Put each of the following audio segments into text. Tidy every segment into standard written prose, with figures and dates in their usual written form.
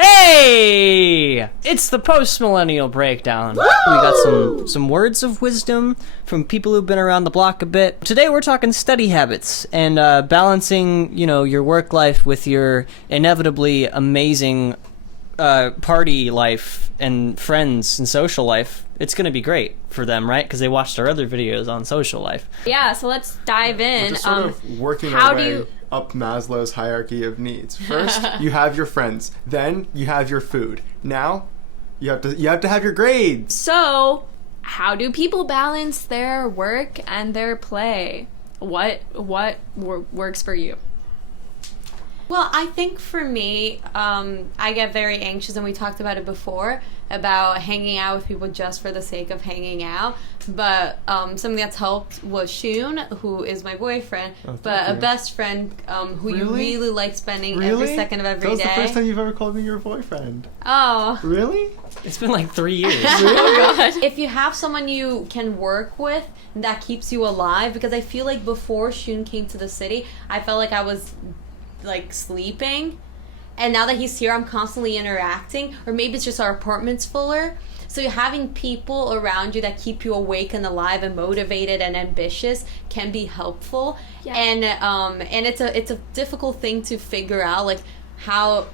Hey! It's the post-millennial breakdown. We got some words of wisdom from people who've been around the block a bit. Today we're talking study habits and balancing, your work life with your inevitably amazing party life and friends and social life. It's going to be great for them, right? Because they watched our other videos on social life. Yeah, so let's dive in. We're just sort of working our way up Maslow's hierarchy of needs. First, you have your friends. Then you have your food. Now, you have to have your grades. So, how do people balance their work and their play? What works for you? Well, I think for me, I get very anxious, and we talked about it before, about hanging out with people just for the sake of hanging out. But something that's helped was Shun, who is my boyfriend, a best friend who you really like spending every second of every day. That was the first time you've ever called me your boyfriend. Oh. Really? It's been like 3 years. Oh, God. If you have someone you can work with, that keeps you alive, because I feel like before Shun came to the city, I felt like I was sleeping, and now that he's here I'm constantly interacting, or maybe it's just our apartment's fuller, so having people around you that keep you awake and alive and motivated and ambitious can be helpful. And it's a difficult thing to figure out, like how,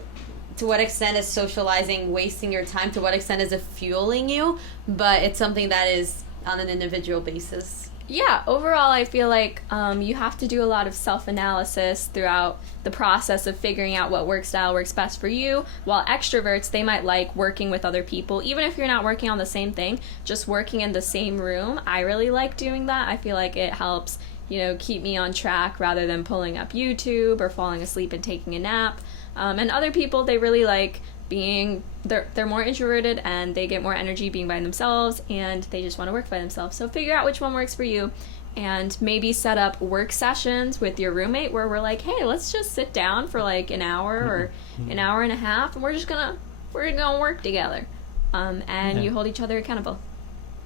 to what extent is socializing wasting your time, to what extent is it fueling you, but it's something that is on an individual basis. Yeah, overall I feel like you have to do a lot of self-analysis throughout the process of figuring out what work style works best for you. While extroverts, they might like working with other people, even if you're not working on the same thing, just working in the same room. I really like doing that. I feel like it helps, keep me on track rather than pulling up YouTube or falling asleep and taking a nap. And other people, they really like they're more introverted and they get more energy being by themselves, and they just want to work by themselves. So figure out which one works for you, and maybe set up work sessions with your roommate where we're like, hey, let's just sit down for like an hour or an hour and a half, and we're gonna work together, and you hold each other accountable.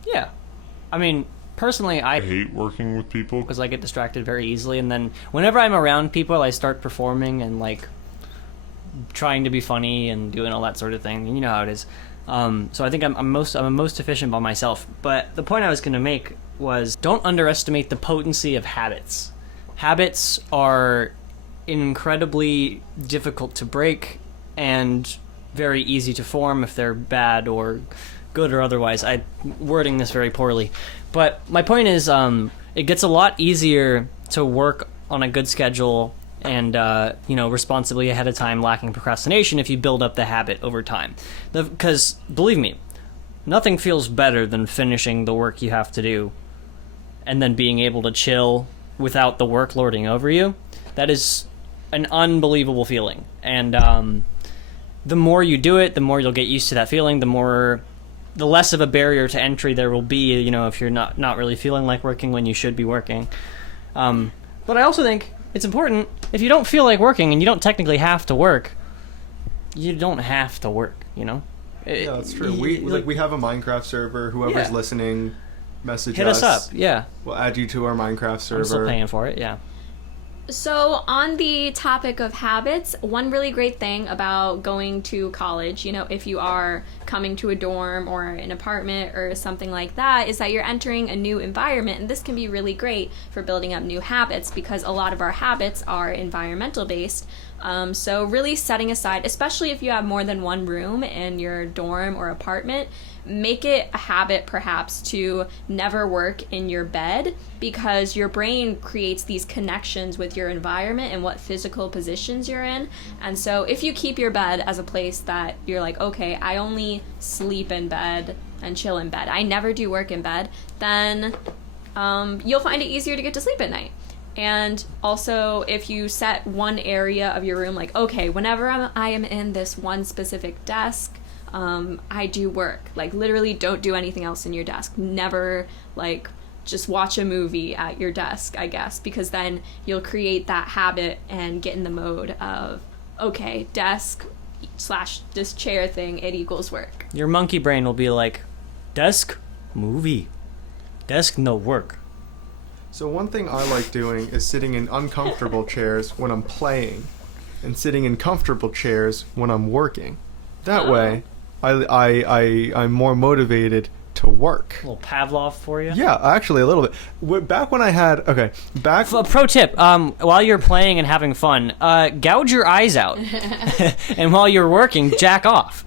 Yeah, I mean, personally, I hate working with people because I get distracted very easily, and then whenever I'm around people, I start performing and trying to be funny and doing all that sort of thing. You know how it is. So I think I'm most efficient by myself. But the point I was going to make was, don't underestimate the potency of habits. Habits are incredibly difficult to break and very easy to form if they're bad or good or otherwise. I'm wording this very poorly. But my point is, it gets a lot easier to work on a good schedule and responsibly ahead of time, lacking procrastination, if you build up the habit over time. Because believe me, nothing feels better than finishing the work you have to do and then being able to chill without the work lording over you. That is an unbelievable feeling, and the more you do it, the more you'll get used to that feeling, the less of a barrier to entry there will be, if you're not really feeling like working when you should be working. But I also think it's important, if you don't feel like working and you don't technically have to work, you don't have to work, Yeah, that's true. We have a Minecraft server. Whoever's listening, message hit us up. Yeah, we'll add you to our Minecraft server. I'm still paying for it. Yeah. So on the topic of habits, one really great thing about going to college, if you are coming to a dorm or an apartment or something like that, is that you're entering a new environment, and this can be really great for building up new habits, because a lot of our habits are environmental based. So really setting aside, especially if you have more than one room in your dorm or apartment, make it a habit perhaps to never work in your bed, because your brain creates these connections with your environment and what physical positions you're in. And so if you keep your bed as a place that you're like, okay, I only sleep in bed and chill in bed, I never do work in bed, then you'll find it easier to get to sleep at night. And also, if you set one area of your room, like, okay, whenever I am in this one specific desk, I do work. Like, literally don't do anything else in your desk. Never, just watch a movie at your desk, I guess, because then you'll create that habit and get in the mode of, okay, desk / this chair thing, it equals work. Your monkey brain will be like, desk, movie. Desk, no work. So one thing I like doing is sitting in uncomfortable chairs when I'm playing, and sitting in comfortable chairs when I'm working. That Oh. way, I'm more motivated to work. A little Pavlov for you. Yeah, actually, a little bit. Back when I had Pro tip: while you're playing and having fun, gouge your eyes out, and while you're working, jack off.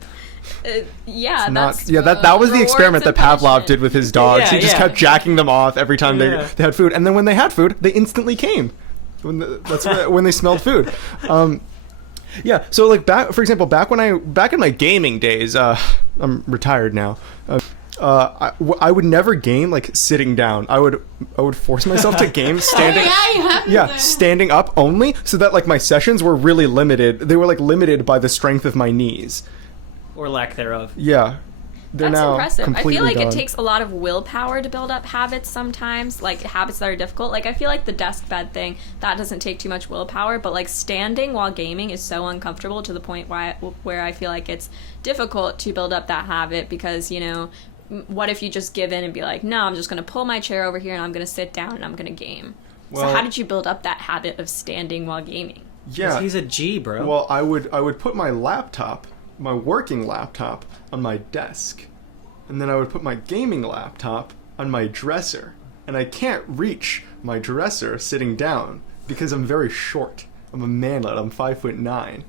Yeah, not that's that was the rewards experiment that and Pavlov punishment. did with his dogs. Yeah, He just yeah. kept jacking them off every time Yeah. they had food, and then when they had food, they instantly came. When they smelled food. Yeah, so like back, for example, back in my gaming days, I'm retired now. I would never game like sitting down. I would force myself to game standing. Yeah, you have Yeah, to. standing up only, so that like my sessions were really limited. They were like limited by the strength of my knees. Or lack thereof. Yeah, they're That's now impressive. I completely feel like gone. it takes a lot of willpower to build up habits sometimes, like habits that are difficult. Like I feel like the desk bed thing, that doesn't take too much willpower, but like standing while gaming is so uncomfortable to the point where I feel like it's difficult to build up that habit because, you know, what if you just give in and be like, no, I'm just going to pull my chair over here and I'm going to sit down and I'm going to game. Well- so how did you build up that habit of standing while gaming? Yeah, He's a G, bro. well, I would put my laptop, my working laptop, on my desk, and then I would put my gaming laptop on my dresser, and I can't reach my dresser sitting down because I'm very short. I'm a manlet. I'm 5'9".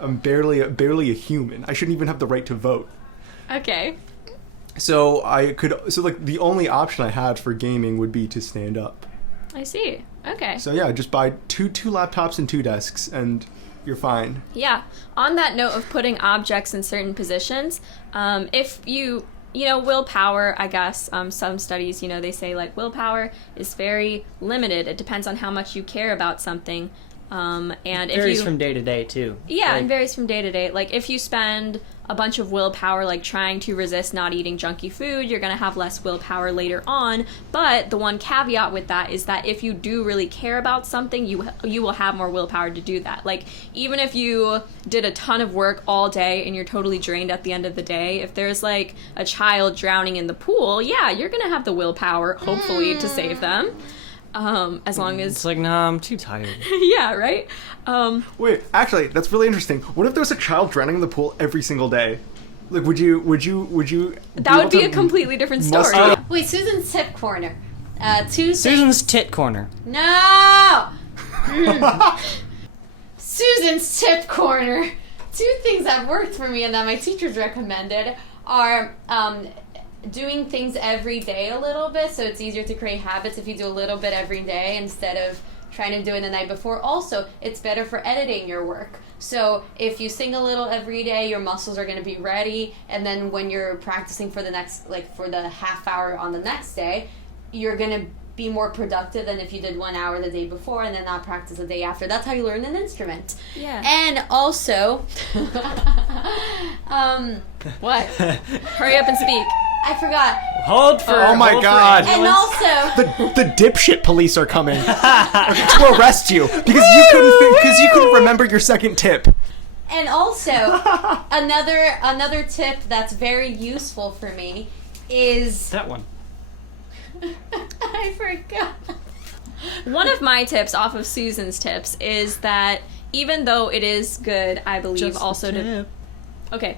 I'm barely a human. I shouldn't even have the right to vote. Okay. So like the only option I had for gaming would be to stand up. I see. Okay. So yeah, just buy two laptops and 2 desks, and you're fine. Yeah. On that note of putting objects in certain positions, if you know, willpower, I guess, some studies, you know, they say like willpower is very limited. It depends on how much you care about something. And if varies you from day to day too. yeah, Like, and varies from day to day. Like if you spend a bunch of willpower like trying to resist not eating junky food, you're going to have less willpower later on. But the one caveat with that is that if you do really care about something, you will have more willpower to do that. Like even if you did a ton of work all day and you're totally drained at the end of the day, if there's like a child drowning in the pool, yeah, you're going to have the willpower hopefully to save them. As long as It's like, nah, I'm too tired. yeah, right? Wait, actually, that's really interesting. What if there was a child drowning in the pool every single day? Like, would you? That would be a completely different story. muster- Wait, Susan's tip corner. Two Susan's tit corner. No! Susan's tip corner. 2 things that worked for me and that my teachers recommended are doing things every day a little bit, so it's easier to create habits if you do a little bit every day instead of trying to do it the night before. Also, it's better for editing your work. So if you sing a little every day, your muscles are going to be ready, and then when you're practicing for the next, like for the half hour on the next day, you're going to be more productive than if you did 1 hour the day before and then not practice the day after. That's how you learn an instrument. Yeah. And also, What? Hurry up and speak. I forgot. Hold for. Oh my hold for God. And ambulance. also, the dipshit police are coming to arrest you because you couldn't remember your second tip. and also, another tip that's very useful for me is That one. I forgot. One of my tips off of Susan's tips is that even though it is good, I believe Just the also to tip. okay.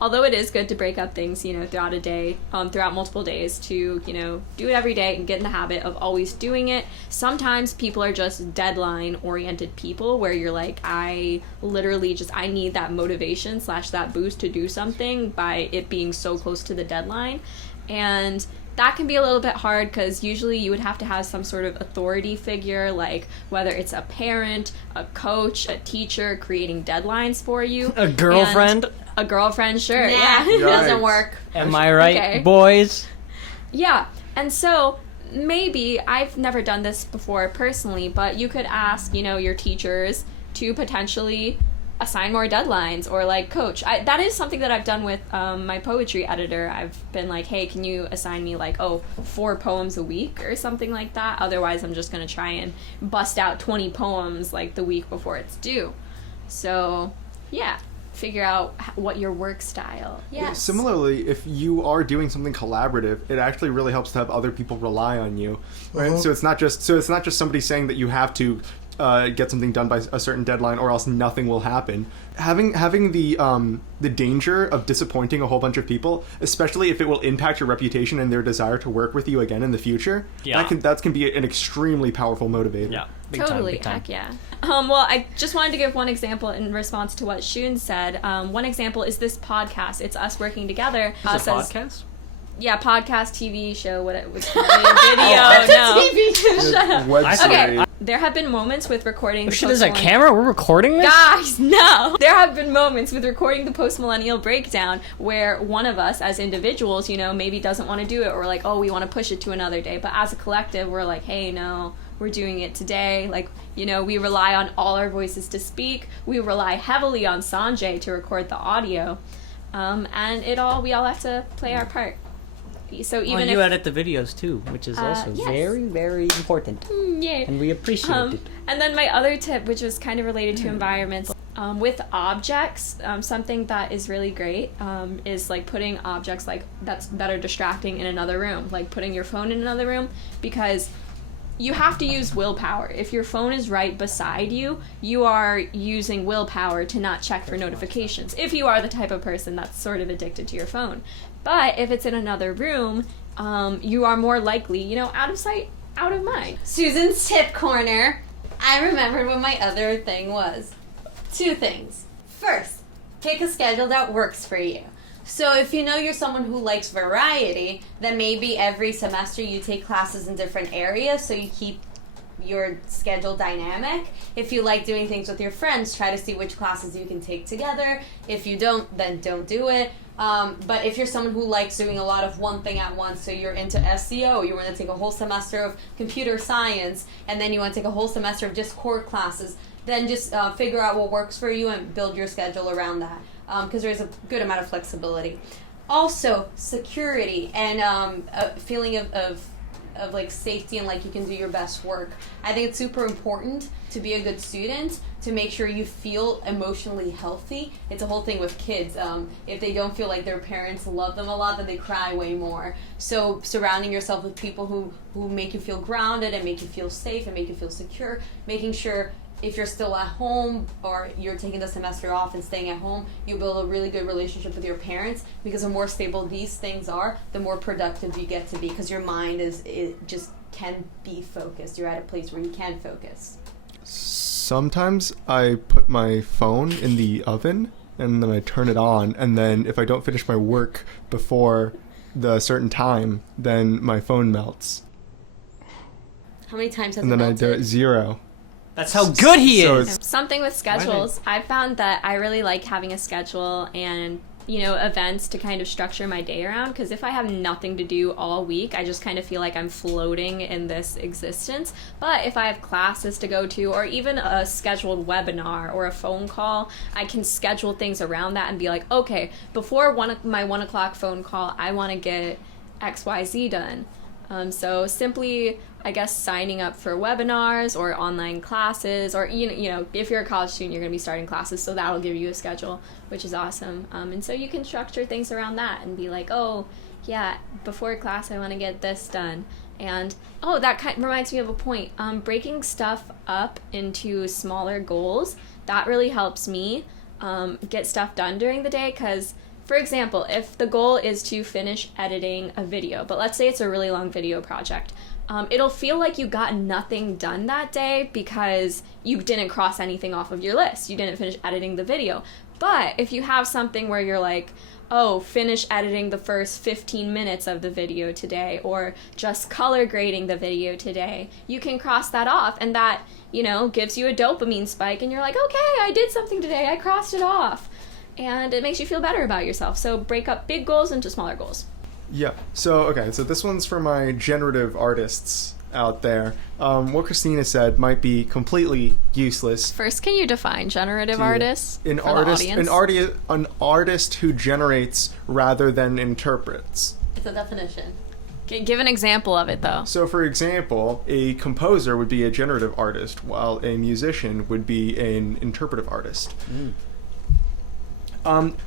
Although it is good to break up things, you know, throughout a day, throughout multiple days, to, you know, do it every day and get in the habit of always doing it. Sometimes people are just deadline-oriented people where you're like, I literally just, I need that motivation / that boost to do something by it being so close to the deadline. And that can be a little bit hard because usually you would have to have some sort of authority figure, like whether it's a parent, a coach, a teacher, creating deadlines for you. A girlfriend. And a girlfriend, sure, Nah, yeah. it doesn't Yikes. work. Am I right, Okay. boys? Yeah, and so maybe, I've never done this before personally, but you could ask, you know, your teachers to potentially assign more deadlines or like coach. That is something that I've done with my poetry editor. I've been like, hey, can you assign me like 4 poems a week or something like that? Otherwise I'm just gonna try and bust out 20 poems like the week before it's due. So yeah, figure out what your work style. Yes. Similarly, if you are doing something collaborative, it actually really helps to have other people rely on you, right? So it's not just somebody saying that you have to get something done by a certain deadline, or else nothing will happen. Having the danger of disappointing a whole bunch of people, especially if it will impact your reputation and their desire to work with you again in the future, that can be an extremely powerful motivator. Yeah, Totally, big time. heck yeah. Well, I just wanted to give one example in response to what Shun said. One example is this podcast. It's us working together. Is it a podcast? Yeah, podcast, TV show, what it was video. No. TV show. Shut up. Web I- series. Okay, there have been moments with recording. Oh the shit, there's a post-millennial- camera? We're recording this? Guys, no! There have been moments with recording the post-millennial breakdown where one of us, as individuals, maybe doesn't want to do it, or like, oh, we want to push it to another day. But as a collective, we're like, hey, no, we're doing it today. Like, we rely on all our voices to speak. We rely heavily on Sanjay to record the audio. And we all have to play our part. So even you if edit the videos too, which is also yes. very, very important. yeah. And we appreciate it. And then my other tip, which was kind of related to environments, with objects, something that is really great is like putting objects that are distracting in another room, like putting your phone in another room, because you have to use willpower. If your phone is right beside you, you are using willpower to not check for notifications, if you are the type of person that's sort of addicted to your phone. But if it's in another room, you are more likely, out of sight, out of mind. Susan's tip corner. I remembered what my other thing was. 2 things. First, pick a schedule that works for you. So if you're someone who likes variety, then maybe every semester you take classes in different areas so you keep your schedule dynamic. If you like doing things with your friends, try to see which classes you can take together. If you don't, then don't do it. But if you're someone who likes doing a lot of one thing at once, so you're into SEO, you want to take a whole semester of computer science, and then you want to take a whole semester of just core classes, then just figure out what works for you and build your schedule around that, because there's a good amount of flexibility. Also, security and a feeling of like safety and like you can do your best work. I think it's super important to be a good student, to make sure you feel emotionally healthy. It's a whole thing with kids. If they don't feel like their parents love them a lot, then they cry way more. So surrounding yourself with people who make you feel grounded and make you feel safe and make you feel secure, making sure if you're still at home or you're taking the semester off and staying at home, you build a really good relationship with your parents, because the more stable these things are, the more productive you get to be, because your mind it just can be focused. You're at a place where you can focus. Sometimes I put my phone in the oven and then I turn it on, and then if I don't finish my work before the certain time, then my phone melts. How many times has And it then I melted? do it 0. That's how good he So is. it's- Something with schedules, I found that I really like having a schedule and events to kind of structure my day around, because if I have nothing to do all week, I just kind of feel like I'm floating in this existence. But if I have classes to go to, or even a scheduled webinar or a phone call, I can schedule things around that and be like, okay, before my 1 o'clock phone call, I want to get XYZ done. So simply, I guess, signing up for webinars or online classes, or if you're a college student, you're going to be starting classes, so that'll give you a schedule, which is awesome. And so you can structure things around that and be like, oh yeah, before class I want to get this done. And that reminds me of a point. Breaking stuff up into smaller goals, that really helps me get stuff done during the day, because for example, if the goal is to finish editing a video, but let's say it's a really long video project, it'll feel like you got nothing done that day because you didn't cross anything off of your list. You didn't finish editing the video. But if you have something where you're like, oh, finish editing the first 15 minutes of the video today, or just color grading the video today, you can cross that off, and that, gives you a dopamine spike, and you're like, okay, I did something today, I crossed it off. And it makes you feel better about yourself. So break up big goals into smaller goals. Yeah. So this one's for my generative artists out there. What Christina said might be completely useless. First, can you define generative to artists An for artist, the audience? an artist who generates rather than interprets. It's a definition. Give an example of it, though. So, for example, a composer would be a generative artist, while a musician would be an interpretive artist.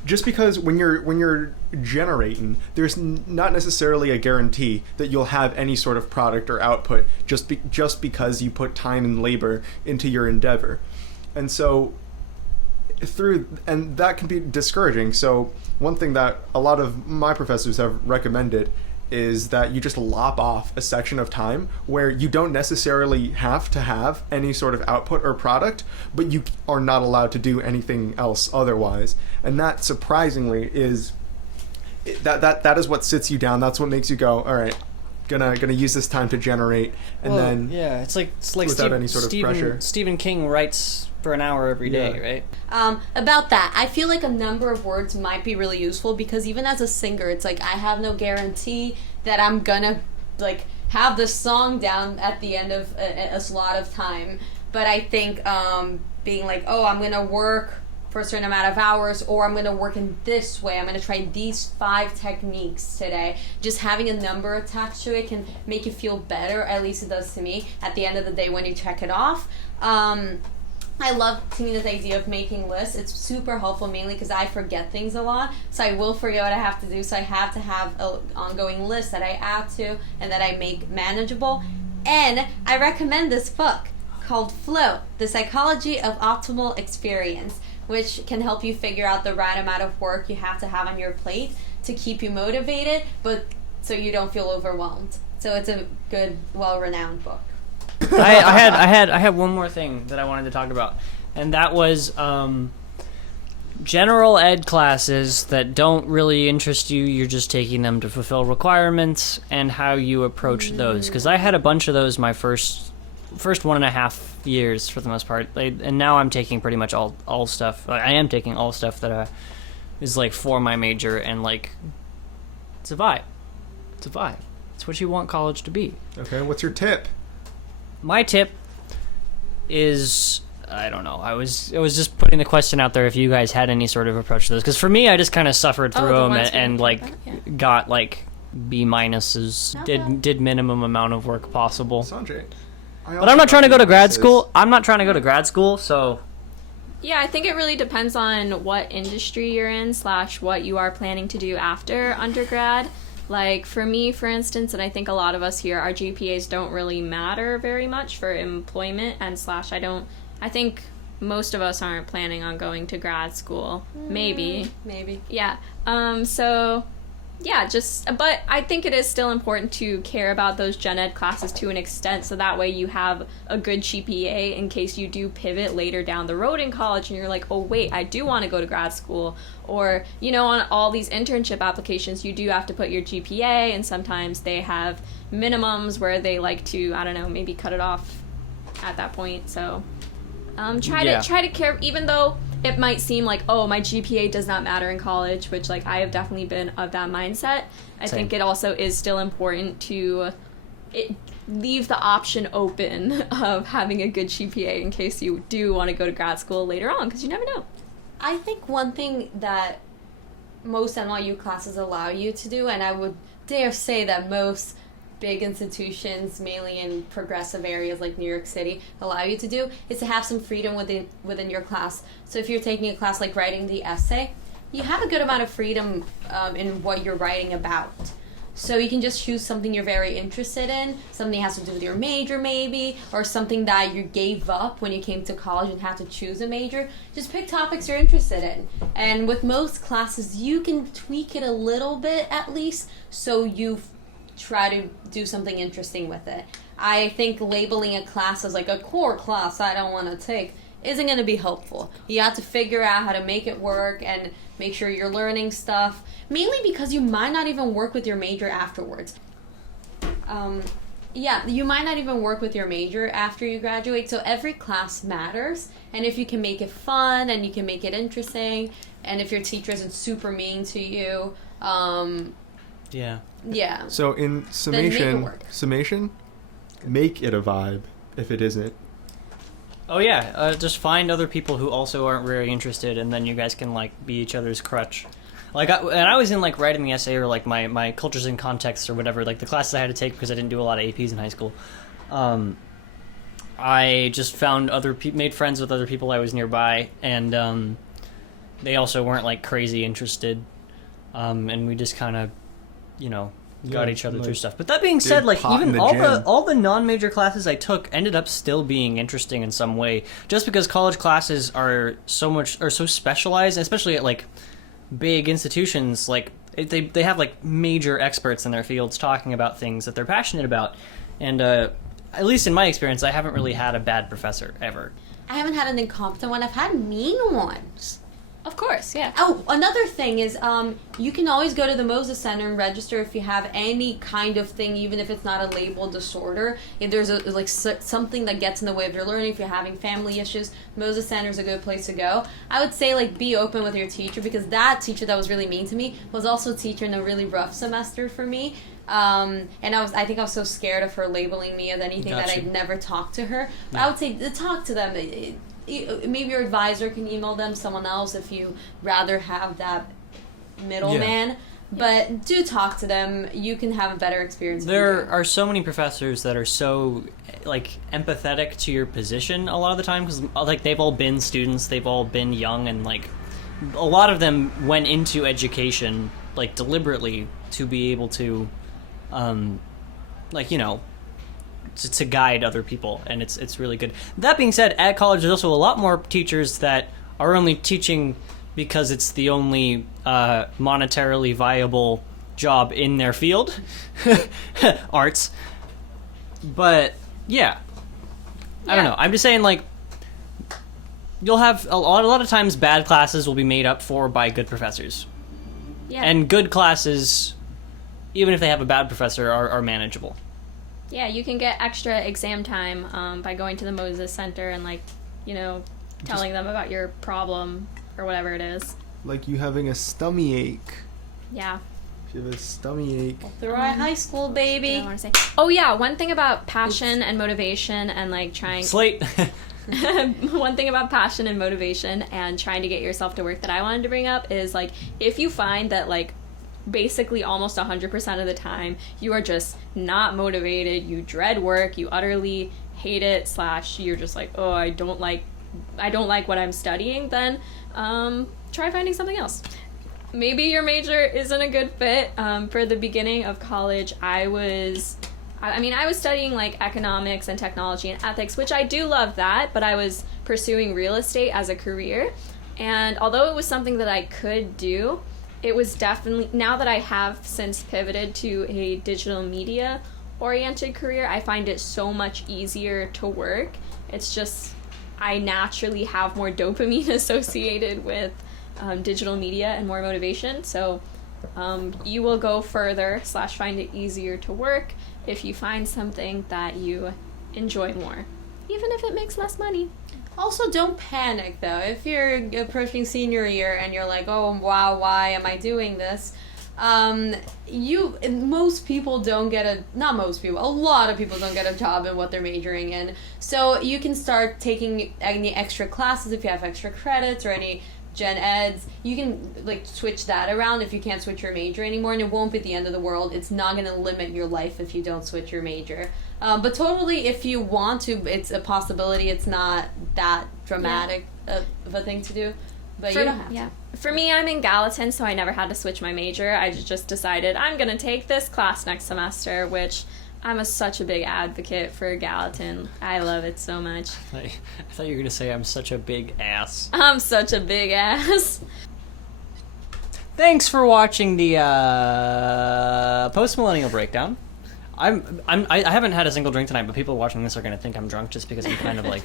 Just because when you're generating, there's not necessarily a guarantee that you'll have any sort of product or output just because you put time and labor into your endeavor, and so and that can be discouraging. So one thing that a lot of my professors have recommended is that you just lop off a section of time where you don't necessarily have to have any sort of output or product, but you are not allowed to do anything else otherwise. And that surprisingly is that is what sits you down. That's what makes you go, all right, gonna use this time to generate, and then yeah, it's like without any sort of pressure. Stephen King writes for an hour every day, right? About that, I feel like a number of words might be really useful, because even as a singer, it's like I have no guarantee that I'm gonna like have the song down at the end of a slot of time. But I think being like, oh, I'm gonna work for a certain amount of hours, or I'm gonna work in this way, I'm gonna try these 5 techniques today, just having a number attached to it can make you feel better. At least it does to me at the end of the day when you check it off. I love Tina's idea of making lists. It's super helpful, mainly because I forget things a lot. So I will forget what I have to do. So I have to have an ongoing list that I add to and that I make manageable. And I recommend this book called Flow, The Psychology of Optimal Experience, which can help you figure out the right amount of work you have to have on your plate to keep you motivated, but so you don't feel overwhelmed. So it's a good, well-renowned book. I had one more thing that I wanted to talk about, and that was general ed classes that don't really interest you. You're just taking them to fulfill requirements, and how you approach those. Because I had a bunch of those my first 1.5 years for the most part, and now I'm taking pretty much all stuff. I am taking all stuff that is like for my major, and like it's a vibe. It's a vibe. It's what you want college to be. Okay, what's your tip? My tip is, I don't know. I was just putting the question out there if you guys had any sort of approach to those, because for me, I just kind of suffered through them and like got like B minuses. Did minimum amount of work possible. Sanjay, but I'm not trying to go to grad school. So. Yeah, I think it really depends on what industry you're in / what you are planning to do after undergrad. Like, for me, for instance, and I think a lot of us here, our GPAs don't really matter very much for employment, and / I think most of us aren't planning on going to grad school. Maybe. Yeah. But I think it is still important to care about those gen ed classes to an extent, so that way you have a good GPA in case you do pivot later down the road in college and you're like, oh wait, I do want to go to grad school. Or, on all these internship applications, you do have to put your GPA, and sometimes they have minimums where they like to, I don't know, maybe cut it off at that point. So try to care, even though it might seem like, oh, my GPA does not matter in college, which, like, I have definitely been of that mindset. I think it also is still important to leave the option open of having a good GPA in case you do want to go to grad school later on, because you never know. I think one thing that most NYU classes allow you to do, and I would dare say that most big institutions, mainly in progressive areas like New York City, allow you to do, is to have some freedom within your class. So if you're taking a class like writing the essay, you have a good amount of freedom in what you're writing about. So you can just choose something you're very interested in, something that has to do with your major maybe, or something that you gave up when you came to college and had to choose a major. Just pick topics you're interested in. And with most classes, you can tweak it a little bit at least, so you try to do something interesting with it. I think labeling a class as like a core class I don't want to take isn't going to be helpful. You have to figure out how to make it work and make sure you're learning stuff, mainly because you might not even work with your major afterwards. You might not even work with your major after you graduate, so every class matters, and if you can make it fun and you can make it interesting, and if your teacher isn't super mean to you, yeah. So in summation, make it a vibe if it isn't. Oh yeah, just find other people who also aren't very interested, and then you guys can like be each other's crutch. Like, I was in like writing the essay, or like my cultures and contexts or whatever, like the classes I had to take because I didn't do a lot of APs in high school. I just found made friends with other people I was nearby, and they also weren't like crazy interested, and we just kind of, got each other through stuff. But that being said, like pot in even the gym. all the non-major classes I took ended up still being interesting in some way, just because college classes are so specialized, especially at like big institutions. Like they have like major experts in their fields talking about things that they're passionate about, and at least in my experience, I haven't really had a bad professor ever. I haven't had an incompetent one. I've had mean ones. Of course, yeah. Oh, another thing is you can always go to the Moses Center and register if you have any kind of thing, even if it's not a labeled disorder. If there's something that gets in the way of your learning, if you're having family issues, Moses Center is a good place to go. I would say like be open with your teacher, because that teacher that was really mean to me was also a teacher in a really rough semester for me. And I think I was so scared of her labeling me as anything that I'd never talked to her. But I would say talk to them. Maybe your advisor can email them, someone else, if you rather have that middleman. Yeah. But do talk to them. You can have a better experience. There are so many professors that are so like empathetic to your position a lot of the time, because like they've all been students, they've all been young, and like a lot of them went into education like deliberately to be able to, to guide other people, and it's really good. That being said, at college there's also a lot more teachers that are only teaching because it's the only monetarily viable job in their field, arts. But yeah, I don't know. I'm just saying, like, you'll have a lot of times bad classes will be made up for by good professors. Yeah. And good classes, even if they have a bad professor, are manageable. Yeah, you can get extra exam time by going to the Moses Center and, like, telling them about your problem or whatever it is. Like you having a stummy ache. Yeah. If you have a stummy ache. The right high school, baby. I want to say. Oh yeah, one thing about passion and motivation and like trying. Slate. One thing about passion and motivation and trying to get yourself to work that I wanted to bring up is, like, if you find that, like, basically almost 100% of the time you are just not motivated, you dread work, you utterly hate it, / you're just like, oh, I don't like what I'm studying, then try finding something else. Maybe your major isn't a good fit. For the beginning of college, I was studying like economics and technology and ethics, which I do love that, but I was pursuing real estate as a career. And although it was something that I could do, it was definitely, now that I have since pivoted to a digital media oriented career, I find it so much easier to work. It's just, I naturally have more dopamine associated with digital media and more motivation. So you will go further / find it easier to work if you find something that you enjoy more, even if it makes less money. Also, don't panic, though. If you're approaching senior year and you're like, oh, wow, why am I doing this? Most people don't get not most people, a lot of people don't get a job in what they're majoring in. So you can start taking any extra classes if you have extra credits or any gen eds. You can, like, switch that around if you can't switch your major anymore, and it won't be the end of the world. It's not going to limit your life if you don't switch your major. But totally, if you want to, it's a possibility. It's not that dramatic of a thing to do. But you don't have to. For me, I'm in Gallatin, so I never had to switch my major. I just decided I'm going to take this class next semester, which I'm such a big advocate for Gallatin. I love it so much. I thought you were going to say I'm such a big ass. I'm such a big ass. Thanks for watching the post-millennial breakdown. I haven't had a single drink tonight, but people watching this are going to think I'm drunk just because I'm kind of like...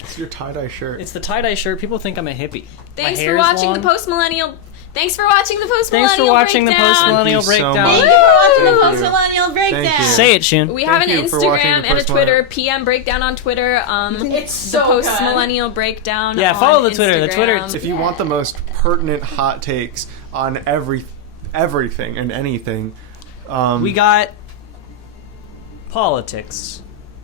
It's your tie-dye shirt. It's the tie-dye shirt. People think I'm a hippie. Thanks for watching the post-millennial... Thanks for watching the post-millennial breakdown. Thanks for watching the post-millennial breakdown. Thank you for watching the post-millennial breakdown. Say it, Shun. We have an Instagram and a Twitter. PM breakdown on Twitter. It's so the post-millennial breakdown. Yeah, follow the Twitter. Instagram. The Twitter. If you want the most pertinent hot takes on everything and anything, we got politics.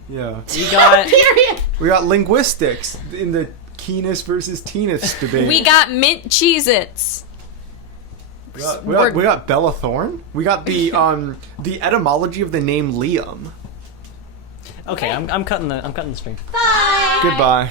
Yeah. We got Period. We got linguistics in the Keenest versus Teenest debate. We got mint Cheez-Its. We got Bella Thorne. We got the etymology of the name Liam. Okay, I'm cutting the string. Bye. Goodbye.